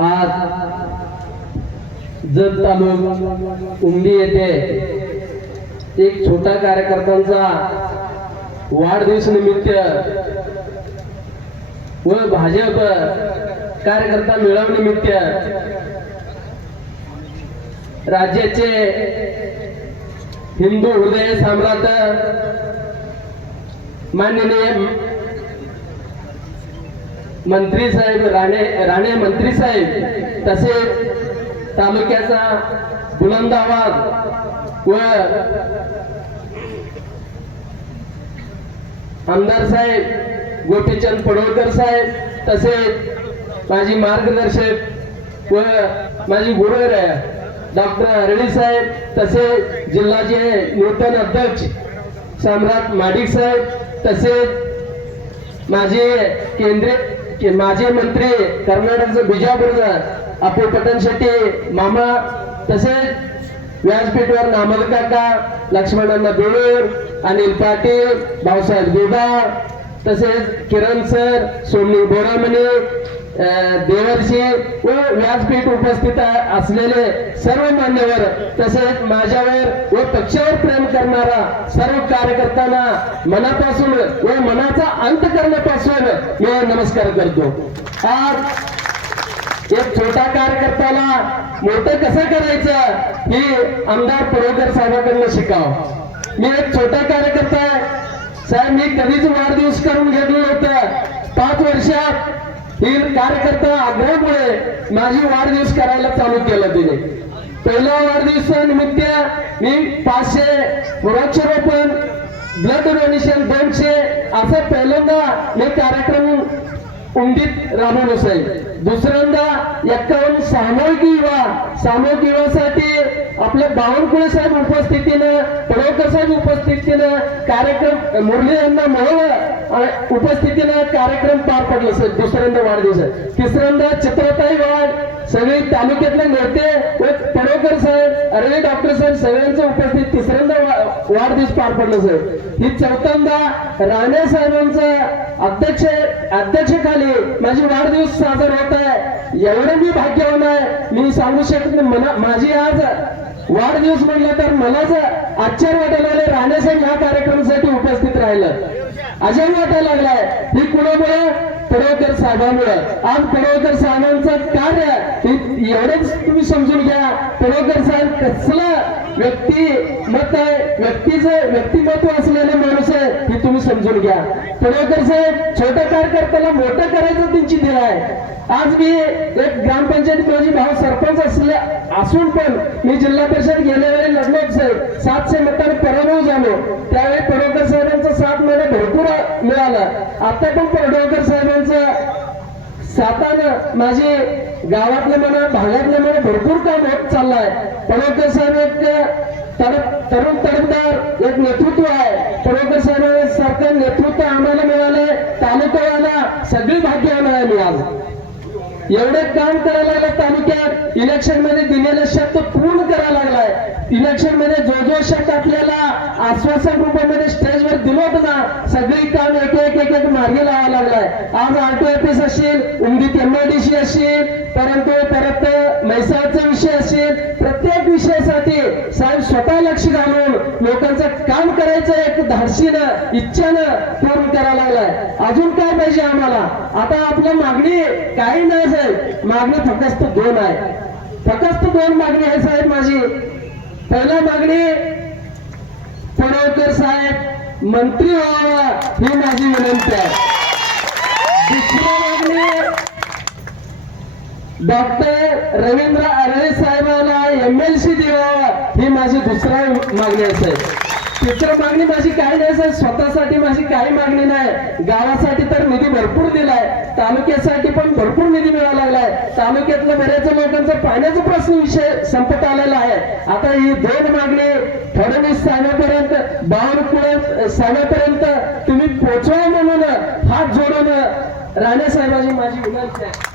आज जत तालुक उंबी येथे एक छोटा कार्यकर्त्यांचा वाढदिवस निमित्त व भाजप कार्यकर्ता मिळवनिमित्त राज्याचे हिंदू हृदय साम्राज्य माननीय मंत्री साहेब राणे राणे मंत्री साहेब तसेच तालुक्याचा बुलंदाबाद व आमदार साहेब गोपीचंद पडोळकर साहेब तसेच माझी मार्गदर्शक व माझी गुरुवर डॉक्टर हरणी साहेब तसेच जिल्ह्याचे नूतन अध्यक्ष सम्राट माडिक साहेब तसेच माझे केंद्रीय माजी मंत्री कर्नाटकचं बिजापूरचं आपले पटन शेट्टी मामा तसेच व्यासपीठवर नामल काका लक्ष्मणांना बेळूर अनिल पाटील भाऊसाहेब देबाळ तसेच किरण सर सोमनी बोरामणे देवरजी देवर्षी व व्यासपीठ उपस्थित असलेले सर्व मान्यवर तसेच माझ्यावर व पक्षावर प्रेम करणारा सर्व कार्यकर्त्यांना मनापासून व मनाचा अंत करण्यापासून मी नमस्कार करतो. आज एक छोटा कार्यकर्त्याला मोठं कसं करायचं ही आमदार पडोकर साहेबांकडनं शिकाव. मी एक छोटा कार्यकर्ता आहे कधीच वाढदिवस करून घेतलं होतं पाच वर्षात ही कार्यकर्ता आग्रहामुळे माझी वाढदिवस करायला चालू केलं तिने. पहिल्या वाढदिवसानिमित्त मी पाचशे वृक्षारोपण ब्लड डोनेशन दोनशे असं पहिल्यांदा मी कार्यक्रम उमटीत राबून असेल दुसऱ्यांदा एक्कावन्न सामूहिक युवा सामूहिक युवासाठी आपल्या बावनकुळे साहेब उपस्थितीनं पडवकर साहेब उपस्थितीनं कार्यक्रम मुरली यांना मोहळ उपस्थितीनं कार्यक्रम पार पडला साहेब दुसऱ्यांदा वाढदिवस तिसऱ्यांदा चित्रताई वाढ सगळी तालुक्यातले नेते पडवकर साहेब अरविंद डॉक्टर साहेब सगळ्यांचं उपस्थित तिसऱ्यांदा वाढदिवस पार पडलं साहेब ही चौथ्यांदा राणे साहेबांचं अध्यक्ष अध्यक्षखाली माझी वाढदिवस साजरा होत आहे. एवढं मी भाग्यवान आहे. मी सांगू शकत नाही. माझी आज वाढदिवस म्हटलं तर मलाच आश्चर्य वाटायला राणे राणेसाहेब ह्या कार्यक्रमासाठी उपस्थित राहिलं. अजय वाटायला लागलाय. ही कुणामुळे? पडवकर साहेबांमुळे. आज पडवकर साहेबांचं कार्य एवढंच तुम्ही समजून घ्या. पडवकर साहेब कसलं व्यक्ती मत आहे व्यक्तीचं व्यक्तिमत्व असलेला माणूस आहे हे तुम्ही समजून घ्या. पडवकर साहेब छोट्या कार्यकर्त्याला मोठं करायचं त्यांची ध्येय आहे. आज मी एक ग्रामपंचायत माझी भाव सरपंच असले असून पण मी जिल्हा परिषद गेल्या वेळी लढलो साहेब सातशे मतांनी पराभव झालो. त्या आता पण पडवकर साहेबांचं सातानं माझे गावातले म्हणा भागातलं म्हणा भरपूर काम होत चाललंय. पडवकर साहेब एक तरुण तडफदार एक नेतृत्व आहे. पडवळकर साहेब सारखं नेतृत्व आम्हाला मिळालंय तालुक्याला सगळी भाग्य आम्हाला मिळालं. एवढे काम करायला आलं तालुक्यात इलेक्शनमध्ये दिलेले शब्द पूर्ण इलेक्शनमध्ये जो जो शब्द आपल्याला आश्वासन रूपामध्ये स्टेजवर दिलं होतं ना सगळी काम एक एक एक एक मार्गी लावायला लागलाय. आज आरटीओपीस असेल उमदीत एमआयडीसी असेल परंतु परत म्हैसाळचा विषय असेल प्रत्येक विषयासाठी साहेब स्वतः लक्ष घालून लोकांचं काम करायचं एक धाडशीनं इच्छानं पूर्ण करायला लागलाय. अजून काय पाहिजे आम्हाला? आता आपल्या मागणी काही नाही साहेब. मागणी फक्त दोन आहे. फक्त दोन मागणी आहे साहेब माझी. पहिला मागणी पडवकर साहेब मंत्री व्हावा ही माझी विनंती आहे. दुसरी मागणी डॉक्टर रवींद्र आरळे साहेबांना एम एल सी द्यावा ही माझी दुसरा मागणी असेल. साहेब मागणी माझी काही नाही सर. स्वतःसाठी माझी काही मागणी नाही. गावासाठी तर निधी भरपूर दिलाय. तालुक्यासाठी पण भरपूर निधी मिळायला लागलाय. तालुक्यातल्या बऱ्याच लोकांचा पाण्याचा प्रश्न विषय संपत आलेला आहे. आता ही दोन मागणी फडणवीस साहेबांपर्यंत बावनकुळे साहेबांपर्यंत तुम्ही पोचवा म्हणून हात जोडून राणे साहेबांची माझी विनंती आहे.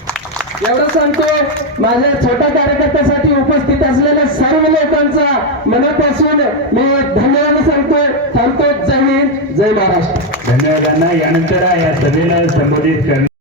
एवढं सांगतो माझ्या छोट्या कार्यकर्त्यासाठी उपस्थित असले लोकांचा मनापासून मी धन्यवाद सांगतो थांबतो जय हिंद. जय महाराष्ट्र. धन्यवादांना यानंतर या सभेला संबोधित करण्यात